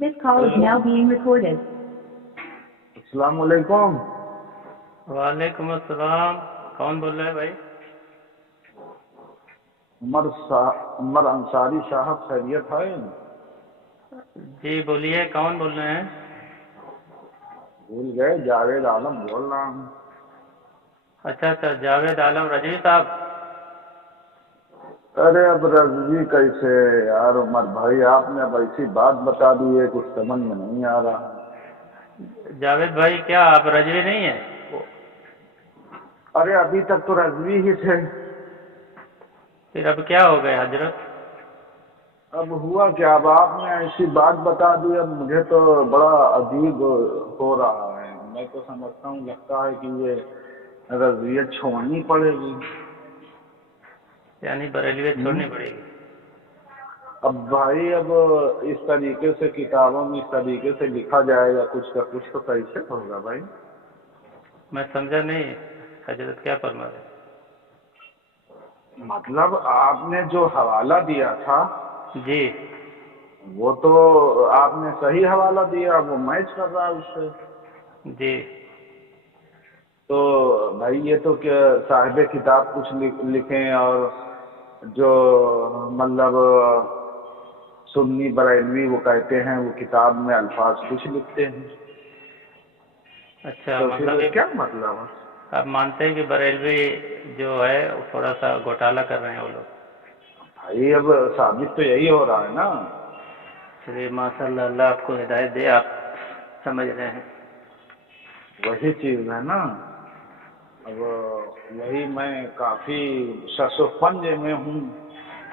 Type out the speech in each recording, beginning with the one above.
This call is now being recorded. السلام علیکم. وعلیکم السلام. کون بول رہے ہیں بھائی؟ عمر انصاری صاحب خیریت ہے؟ جی بولیے، کون بول رہے ہیں؟ بھول گئے، جاوید عالم بول رہا ہوں. اچھا، جاوید عالم رضوی صاحب. ارے اب رضوی کیسے یار عمر بھائی، آپ نے اب ایسی بات بتا دی ہے کچھ سمجھ میں نہیں آ رہا. جاوید بھائی کیا آپ رضوی نہیں ہیں؟ ارے ابھی تک تو رضوی ہی تھے. پھر اب کیا ہو گئے حضرت؟ اب ہوا کیا، اب آپ نے ایسی بات بتا دی، اب مجھے تو بڑا عجیب ہو رہا ہے. میں تو سمجھتا ہوں لگتا ہے کہ یہ رضویت چھوڑنی پڑے گی. یعنی بریلویت چھوڑنی پڑے گی؟ اب بھائی اب اس طریقے سے کتابوں میں اس طریقے سے لکھا جائے گا کچھ کا کچھ تو کیسے ہوگا بھائی؟ میں سمجھا نہیں حضرت، کیا فرما رہے؟ مطلب آپ نے جو حوالہ دیا تھا جی وہ تو آپ نے صحیح حوالہ دیا، وہ میچ کر رہا ہے اس سے. جی تو بھائی یہ تو کہ صاحب کتاب کچھ لکھیں اور جو مطلب سنی بریلوی وہ کہتے ہیں وہ کتاب میں الفاظ کچھ لکھتے ہیں. اچھا، تو مطلب پھر کیا مطلب ہے؟ آپ مانتے ہیں کہ بریلوی جو ہے وہ تھوڑا سا گھوٹالہ کر رہے ہیں وہ لوگ؟ بھائی اب ثابت تو یہی ہو رہا ہے نا. چلیے ماشاء اللہ، اللہ آپ کو ہدایت دے، آپ سمجھ رہے ہیں. وہی چیز ہے نا. اب وہی میں کافی شش و پنج میں ہوں.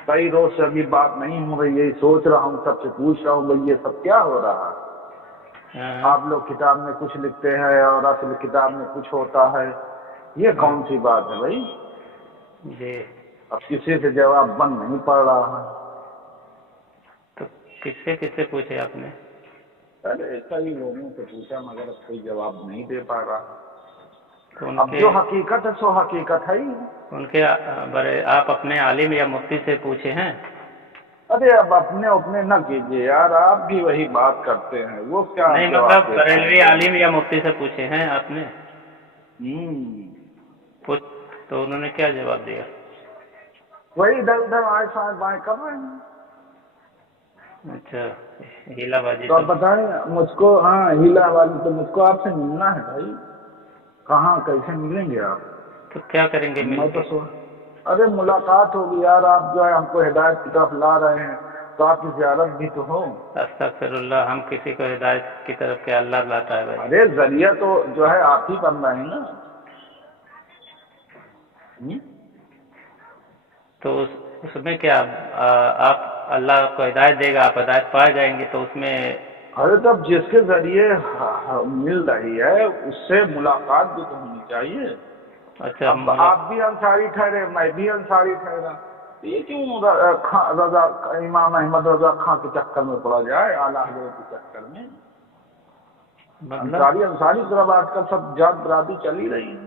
کئی روز سے ابھی بات نہیں ہو رہی ہے، سوچ رہا ہوں سب سے پوچھ رہا ہوں بھائی یہ سب کیا ہو رہا ہے. آپ لوگ کتاب میں کچھ لکھتے ہیں اور اصل کتاب میں کچھ ہوتا ہے، یہ کون سی بات ہے بھائی؟ جی اب کسی سے جواب بن نہیں پڑ رہا ہے. تو کس سے پوچھے آپ نے؟ ارے کئی لوگوں سے پوچھا مگر اب کوئی جواب نہیں دے پا رہا. تو اب جو حقیقت ہے سو حقیقت ہے ہی. ان کے آپ اپنے عالم یا مفتی سے پوچھے ہیں؟ ارے اب اپنے نہ کیجیے یار، آپ بھی وہی بات کرتے ہیں. وہ کیا نہیں، جواب مطلب دے پائیں بریلوی گے؟ عالم یا مفتی سے پوچھے ہیں آپ نے؟ تو انہوں نے کیا جواب دیا؟ وہی ادھر ادھر آئے سائیں بائیں کر رہے ہیں. اچھا، ہیلا بازی. تو آپ بتائیں مجھ کو، ہاں ہیلا والی، تو مجھ کو آپ سے ملنا ہے بھائی. کہاں کیسے ملیں گے آپ؟ تو کیا کریں گے مل میں کے؟ تو ارے ملاقات ہوگی یار. آپ جو ہے ہم کو ہدایت کی طرف لا رہے ہیں تو آپ کی زیارت بھی تو ہو. استغفر اللہ، ہم کسی کو ہدایت کی طرف کیا اللہ لاتا ہے بھائی؟ ارے ذریعہ تو جو ہے آپ ہی بن رہے ہیں نا. تو اس میں کیا آپ اللہ آپ کو ہدایت دے گا، آپ ہدایت پا جائیں گے، تو اس میں ارے تب جس کے ذریعے مل رہی ہے اس سے ملاقات بھی تو ہونی چاہیے. اچھا اب آپ بھی انصاری ٹھہرے، میں بھی انصاری ٹھہرا، یہ کیوں رضا امام احمد رضا خان کے چکر میں پڑا جائے، اعلیٰ حضرت کے چکر میں؟ مطلب انصاری طرف آج کل سب جات برادری چلی رہی ہے.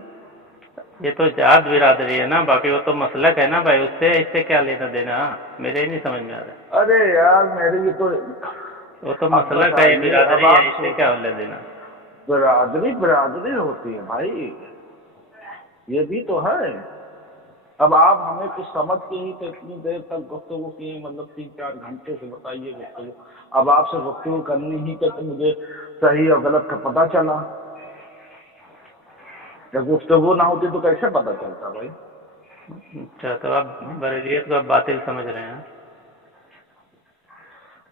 یہ تو جات برادری ہے نا، باقی وہ تو مسلک ہے نا بھائی، اس سے کیا لینا دینا؟ میرے ہی نہیں سمجھ میں آ رہا. ارے یار میرے یہ تو وہ تو اب مسلک ہے، بتائیے، اب برادری ہے، آپ اس سے کیا لے دینا؟ برادری ہوتی ہے بھائی، یہ بھی تو ہے. اب آپ ہمیں کچھ سمجھ کے ہی تو اتنی دیر تک گفتگو کی، مطلب 3-4 گھنٹے سے بتائیے گفتگو. اب آپ سے گفتگو کرنی ہی کہ مجھے صحیح اور غلط کا پتہ چلا. جب گفتگو نہ ہوتی تو کیسے پتہ چلتا بھائی؟ اچھا، تو آپ بریلیت کو باطل سمجھ رہے ہیں؟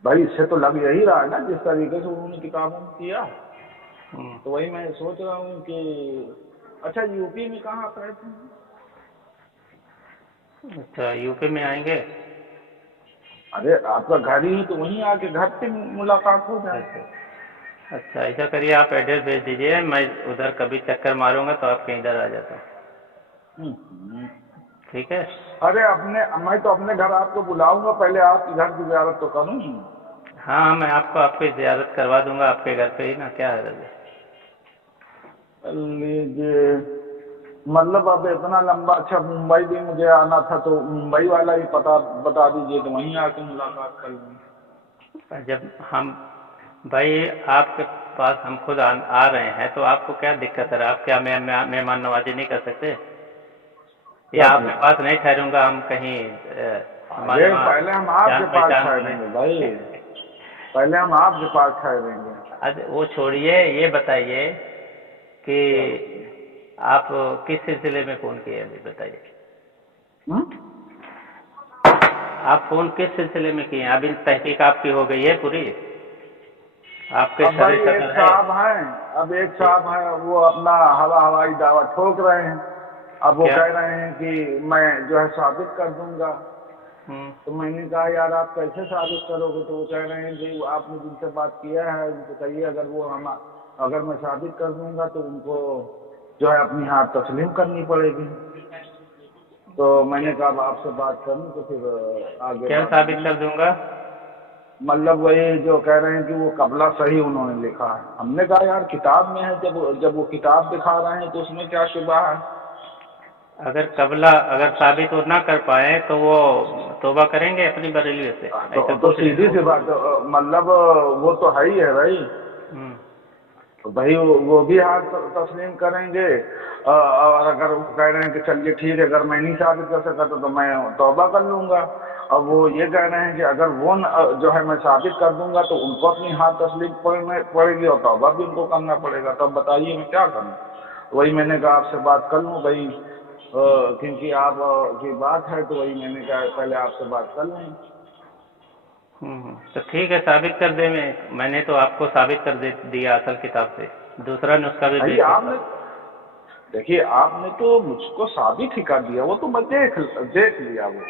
بھائی اس سے تو لگ یہی رہا ہے نا جس طریقے سے انہوں نے کتابوں میں کیا. تو وہی میں سوچ رہا ہوں کہ اچھا یو پی میں کہاں آپ رہتے ہیں؟ اچھا، یو پی میں آئیں گے؟ ارے آپ کا گھر ہی تو وہیں آ کے گھر پہ ملاقات ہو جائے. اچھا ایسا کریے، آپ ایڈریس بھیج دیجیے، میں ادھر کبھی چکر ماروں گا تو آپ کے ادھر آ جاتا ہوں. ٹھیک ہے. ارے میں تو اپنے گھر آپ کو بلاؤں گا، پہلے آپ کے گھر کی زیارت تو کروں. ہاں میں آپ کی زیارت کروا دوں گا آپ کے گھر پہ ہی نا، کیا ہے لیجیے. مطلب اب اتنا لمبا، اچھا ممبئی بھی مجھے آنا تھا تو ممبئی والا بھی پتہ بتا دیجیے تو وہیں آ کے ملاقات کر لیں. جب ہم भाई आपके पास हम खुद आ रहे हैं तो आपको क्या दिक्कत है? आप क्या मेहमान नवाजी नहीं कर सकते? या आपके पास नहीं ठहरूंगा हम कहीं हमारे अरे वहाँ पहले हम आपके जान पास पहचान ठहरेंगे भाई, पहले हम आपके पास ठहरेंगे। अच्छा वो छोड़िए, ये बताइए कि आप किस सिलसिले में फोन किए अभी बताइए। आप फोन किस सिलसिले में किए? अभी तहकीक आपकी हो गई है पूरी? आपके अब भाई शरीर एक सदर है? साहब हैं, अब एक साहब हैं वो अपना हवाई दावा ठोक रहे हैं। अब वो क्या? कह रहे हैं कि मैं जो है साबित कर दूंगा। तो मैंने कहा यार आप कैसे साबित करोगे? तो वो कह रहे हैं कि आपने जिनसे बात किया है उनको कहिए अगर मैं साबित कर दूंगा तो उनको जो है अपनी हाथ तस्लीम करनी पड़ेगी। तो मैंने कहा अब आपसे बात करूं तो फिर आगे क्या साबित कर दूंगा? मतलब वही जो कह रहे हैं कि वो कबला सही उन्होंने लिखा है। हमने कहा यार किताब में है, जब वो किताब दिखा रहे हैं तो उसमें क्या शुबा है? अगर साबित वो ना कर पाए तो वो तौबा करेंगे अपनी बरेली से? तो सीधी सी बात, मतलब वो तो है ही है भाई। तो भाई वो भी हाथ तस्लीम करेंगे। और अगर वो कह रहे हैं कि चलिए ठीक है अगर मैं नहीं साबित कर सका तो मैं तौबा कर लूंगा। अब वो ये कह रहे हैं कि अगर वो जो है मैं साबित कर दूंगा तो उनको अपनी हाथ तस्लीम पड़ेगी और तौबा भी उनको करना पड़ेगा। तो अब बताइए मैं क्या करूं? वही मैंने कहा आपसे बात कर लूं भाई, क्योंकि आप की बात है तो वही मैंने कहा पहले आपसे बात कर लूं। तो ठीक है साबित कर दे। मैंने तो आपको साबित कर दिया असल किताब से। दूसरा नुस्खा भी भेज आपने देखिए आपने तो मुझको साबित ही कर दिया, वो तो मैं देख लिया। वो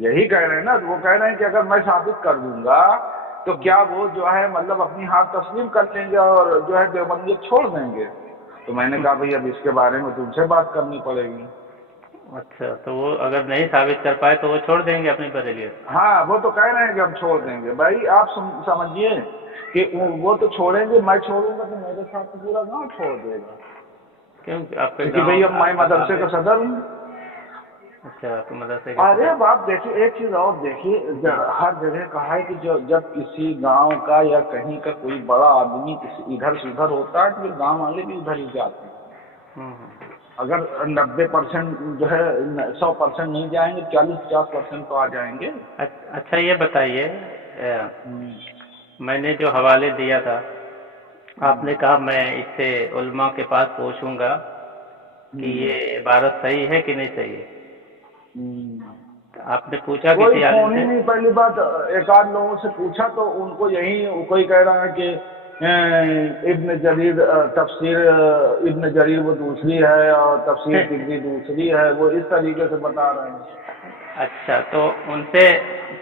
यही कह रहे हैं ना, वो कह रहे हैं कि अगर मैं साबित कर दूंगा तो क्या वो जो है मतलब अपनी हाथ तस्लीम कर लेंगे और जो है देवबंदियत छोड़ देंगे। तो मैंने कहा भाई अब इसके बारे में तुमसे बात करनी पड़ेगी। अच्छा तो वो अगर नहीं साबित कर पाए तो वो छोड़ देंगे अपनी बरेलियत? हाँ वो तो कह रहे हैं कि हम छोड़ देंगे। भाई आप समझिए कि वो तो छोड़ेंगे, मैं छोड़ूंगा तो मेरे साथ तो पूरा गाँव छोड़ देगा। क्यों? आपके क्योंकि भाई अब मैं मदरसे का सदर हूँ। अच्छा आपके मदरसे अरे अब आप देखिए एक चीज और देखिए, हर जगह कहा है कि जब किसी गांव का या कहीं का कोई बड़ा आदमी इधर से उधर होता है तो फिर गांव वाले भी उधर ही जाते हैं। अगर 90% जो है 100% नहीं जाएंगे, 40-50% तो आ जाएंगे। अच्छा ये बताइए, मैंने जो हवाले दिया था आपने कहा मैं इससे उल्मा के पास पूछूंगा कि ये इबारत सही है कि नहीं सही है। आपने पूछा किसी आलिम से? नहीं, पहली बात एक आध लोगों से पूछा तो उनको यही कोई कह रहा है कि इब्न जरीर तफसीर इब्न जरीर वो दूसरी है और तफसीर तिबरी दूसरी है, वो इस तरीके से बता रहे हैं। अच्छा तो उनसे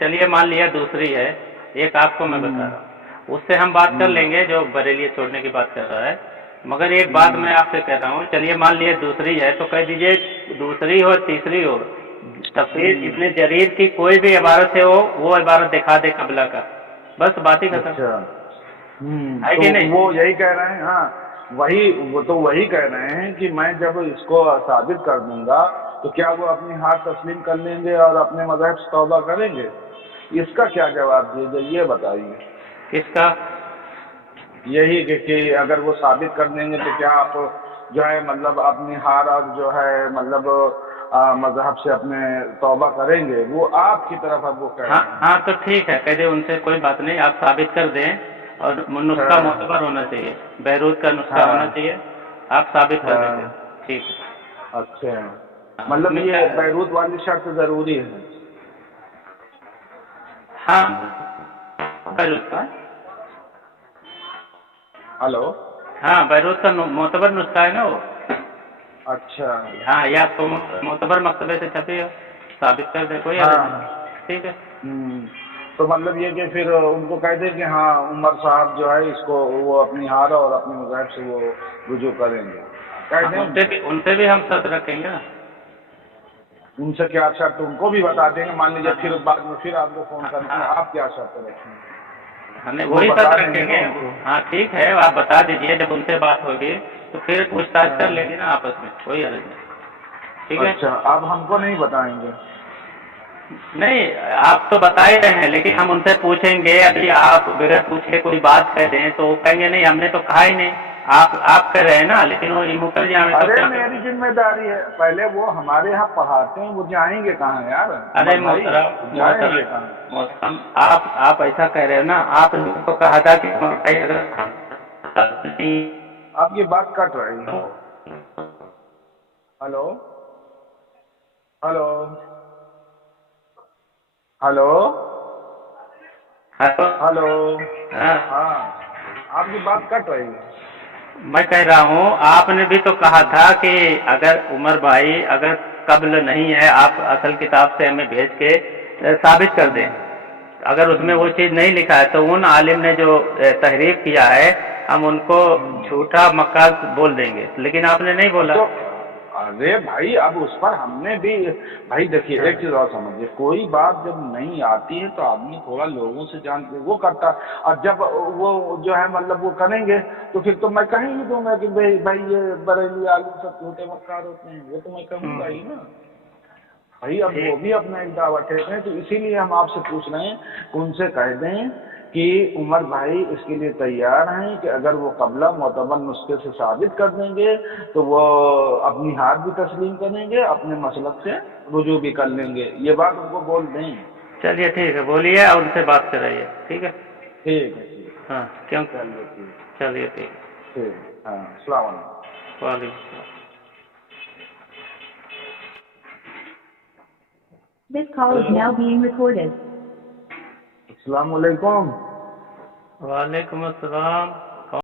चलिए मान लिया दूसरी है, एक आपको मैं बता रहा हूँ, उससे हम बात कर लेंगे जो बरेली छोड़ने की बात कर रहा है। मगर एक बात मैं आपसे कह रहा हूँ, चलिए मान लिया दूसरी है तो कह दीजिए दूसरी हो तीसरी हो, तफसीर इब्न जरीर की कोई भी इबारत है वो इबारत दिखा दे कबला का, बस बात ही खत्म। अच्छा है कि नहीं? वो यही कह रहे हैं। हाँ वही कह रहे हैं कि मैं जब इसको साबित कर दूंगा तो क्या वो अपनी हाथ तस्लीम कर लेंगे और अपने मज़हब से तौबा करेंगे? इसका क्या जवाब दीजिए, ये बताइए। किसका? यही कि अगर वो साबित कर देंगे तो क्या आप जो है मतलब अपनी हार और जो है मतलब मज़हब से अपने तौबा करेंगे? वो आपकी तरफ अब वो कह रहे हैं। हाँ तो ठीक है, कह दे उनसे कोई बात नहीं, आप साबित कर दें और नुस्खा मोतबर होना चाहिए, बैरूत का नुस्खा होना चाहिए, आप साबित कर देंगे। ठीक है। अच्छा मतलब ये बैरूत वाली शर्त जरूरी है? हाँ बैरूत का। हेलो। हाँ बैरूत का मोतबर नुस्खा है ना वो। अच्छा हाँ या तो मोतबर मकतबे से छपी हो, साबित कर दे कोई ठीक है। तो मतलब ये कि फिर उनको कह दे कि हाँ उमर साहब जो है इसको वो अपनी हार और अपने मज़हब से वो रुजू करेंगे, कह दें। उनसे भी हम शर्त रखेंगे ना। उनसे क्या शर्त उनको भी बता देंगे? मान लीजिए फिर बाद में फिर आपको फोन करके आप क्या शर्त रखेंगे? हमें वही शर्त रखेंगे। हाँ ठीक है, आप बता दीजिए, जब उनसे बात होगी तो फिर पूछताछ कर लेंगे ना आपस में, कोई अर्ज नहीं। ठीक है। अच्छा आप हमको नहीं बताएंगे? नहीं, आप तो बता ही रहे हैं, लेकिन हम उनसे पूछेंगे, अभी आप बगैर पूछे कोई बात कह दें तो वो कहेंगे नहीं हमने तो कहा ही नहीं, आप कह रहे हैं ना, लेकिन वो मुखर्जी हमें तो अरे क्या। मेरी जिम्मेदारी है, पहले वो हमारे यहाँ पढ़ाते हैं, वो जाएंगे कहाँ यार? अरे भाई, जाएंगे कहाँ? मोहतरम, आप ऐसा कह रहे हो ना, आपने तो कहा था कि भाई अगर नहीं। आपकी बात कट रही है। Hello hello hello hello. Hello. हाँ, हाँ, आपकी बात कट रही है। मैं कह रहा हूँ आपने भी तो कहा था कि अगर उमर भाई अगर कब्ल नहीं है, आप असल किताब से हमें भेज के साबित कर दें, अगर उसमें वो चीज़ नहीं लिखा है तो उन आलिम ने जो तहरीफ किया है हम उनको झूठा मक्का बोल देंगे, लेकिन आपने नहीं बोला। तो अरे भाई, अब उस पर हमने भी, भाई देखिए एक चीज और समझिए, कोई बात जब नहीं आती है तो आदमी थोड़ा लोगों से जान के वो करता है, और जब वो जो है मतलब वो करेंगे तो फिर तो मैं कह ही दूंगा कि भाई ये बरेली आलू सब झूठे मक्कार होते हैं, वो तो मैं कहूँगा ही ना भाई। अब वो भी अपना एक दावा ठेक हैं, तो इसीलिए हम आपसे पूछ रहे हैं कि उनसे कह दें कि उमर भाई इसके लिए तैयार हैं कि अगर वो कबला मोतबर नुस्खे से साबित कर देंगे तो वो अपनी हार भी तस्लीम करेंगे, अपने मसलक से रुजू भी कर लेंगे, ये बात उनको बोल दें। चलिए ठीक है, बोलिए और उनसे बात कराइए, ठीक है। ठीक है, ठीक है। हाँ क्यों। चलिए ठीक चलिए ठीक है। ठीक, हाँ, अस्सलाम वालेकुम। वालेकुम सलाम। This call is now being recorded. अस्सलाम वालेकुम। वालेकुम अस्सलाम।